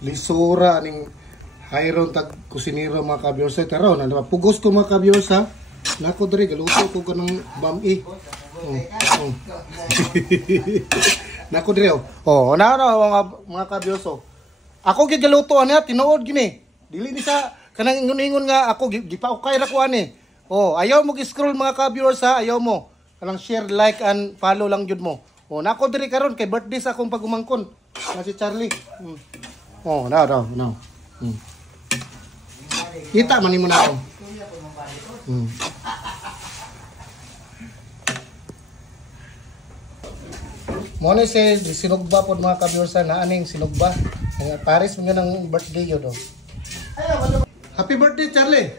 lisura ning hayron tag kusinero mga kabiyos. Taro na pugos ko mga kabiyos ha. Nako diri galuto ko kanang bami. Nako diri oh. Na mga kabiyos. Ako gigaluto ana tinuod gini. Dili ni sa kanang ingon-ingon nga ako gipaukay ra ko ani. Oh, ayaw mo gi-scroll mga ka-viewers ha, ayaw mo. Kanang share, like and follow lang jud mo. Oh, nako diri karon kay birthday sa akong pagumangkon. Na si Charlie. Oh, na. Kita man nimo na ako. Mo ni si sinugba pod mga ka-viewers na aning sinugba. Paris mo ng birthday yun oh. Happy birthday Charlie.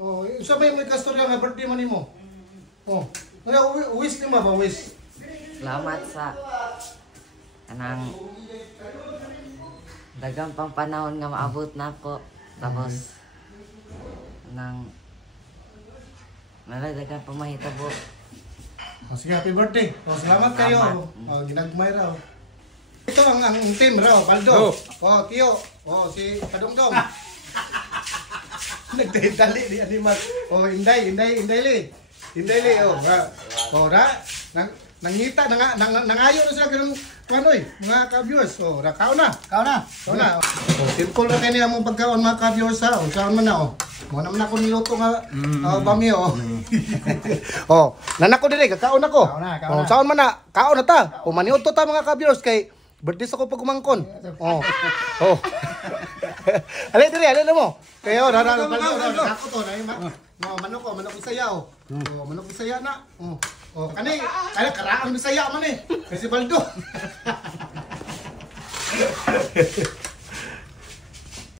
Oh, isa ba yung kastorya nga birthday man nimo? Oh. Wish ni ba wish? Salamat sa kanang dagang pang panahon nga maabot na ko. Tapos nang dagang pamahitabo. Oh, sige, happy birthday. Oh, salamat kayo. Oh, ginagmay raw. Ito ang team raw, Paldo. Oh, Tio. Oh, si Padongdong. Nagdali di animal. Oh, Inday li. Oh, oh, nangita nangayo na sila ganun kanoy, mga ka-viewers. Oh, kaon na. Oh, simple ra kay niya mong pagkaon mga ka-viewers ha. Oh, kaon man na oh. Mo naman ako niluto nga bami oh. Oh, nanako diri kaon ako. Oh, saon man na. Kaon na ta. Oh, maniud to ta mga ka-viewers kay birthday sa ko pagumangkon. Oh. Oh. Ali na mo. Kayo ako to na manok Bisaya oh. Oh, manok Bisaya na. Oh, kani karaang Bisaya man eh. Kasi Baldo.